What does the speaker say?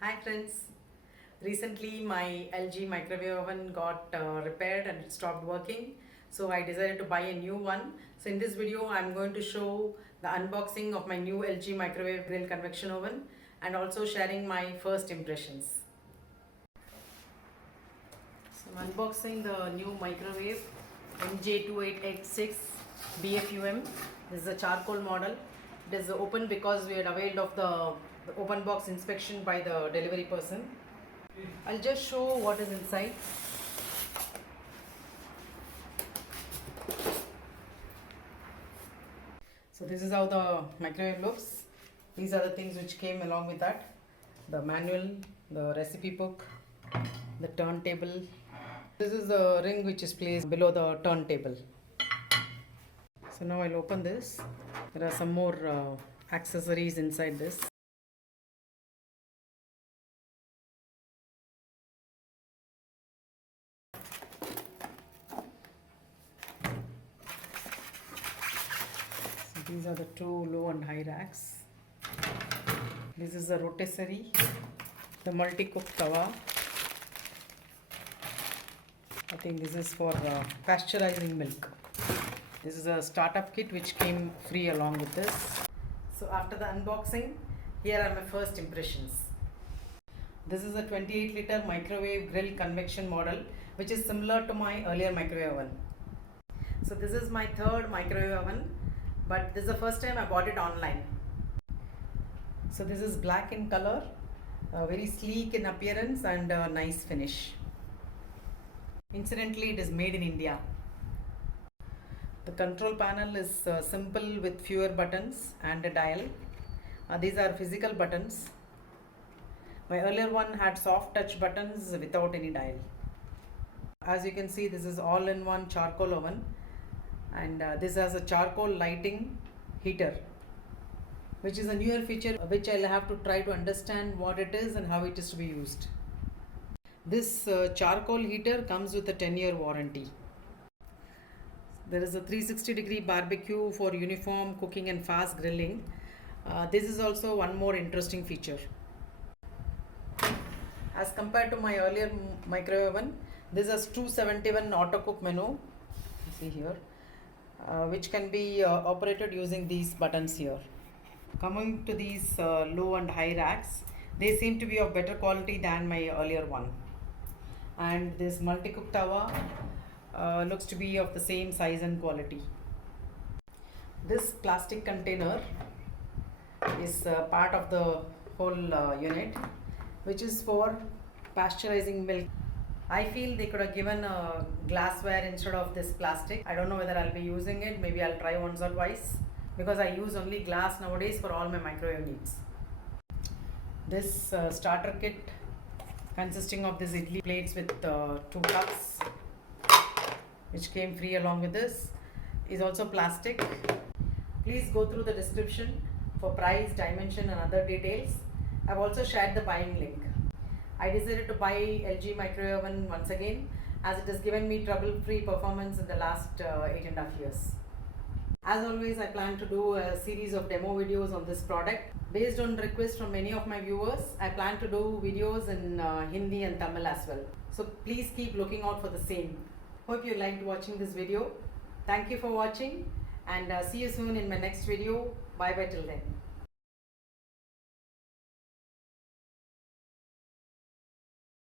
Hi friends, recently my LG microwave oven got repaired and it stopped working, so I decided to buy a new one. So in this video I'm going to show the unboxing of my new LG microwave grill convection oven and also sharing my first impressions. So I'm unboxing the new microwave MJ2886 BFUM. This is a charcoal model. It is open because we had availed of the open box inspection by the delivery person. I'll just show what is inside. So this is how the microwave looks. These are the things which came along with that. The manual, the recipe book, the turntable. This is the ring which is placed below the turntable. So now I'll open this. There are some more accessories inside this. So these are the two low and high racks. This is the rotisserie, the multi-cook tawa. I think this is for pasteurizing milk. This is a startup kit which came free along with this. So after the unboxing, here are my first impressions. This is a 28 liter microwave grill convection model which is similar to my earlier microwave oven. So this is my third microwave oven, but this is the first time I bought it online. So this is black in color, very sleek in appearance and a nice finish. Incidentally, it is made in India. The control panel is simple with fewer buttons and a dial. These are physical buttons. My earlier one had soft touch buttons without any dial. As you can see, this is all-in-one charcoal oven, and this has a charcoal lighting heater, which is a newer feature which I'll have to try to understand what it is and how it is to be used. This charcoal heater comes with a 10-year warranty. There is a 360-degree barbecue for uniform cooking and fast grilling. This is also one more interesting feature. As compared to my earlier microwave oven, this is 271 auto cook menu. See here, which can be operated using these buttons here. Coming to these low and high racks, they seem to be of better quality than my earlier one. And this multi-cook tawa looks to be of the same size and quality. This plastic container is part of the whole unit, which is for pasteurizing milk. I feel they could have given a glassware instead of this plastic. I don't know whether I'll be using it. Maybe I'll try once or twice, because I use only glass nowadays for all my microwave needs. This starter kit consisting of these idli plates with 2 cups, which came free along with this, is also plastic. Please go through the description for price, dimension and other details. I've also shared the buying link. I decided to buy LG microwave oven once again, as it has given me trouble-free performance in the last 8.5 years. As always, I plan to do a series of demo videos on this product. Based on requests from many of my viewers, I plan to do videos in Hindi and Tamil as well. So please keep looking out for the same. Hope you liked watching this video. Thank you for watching, and see you soon in my next video. Bye bye till then.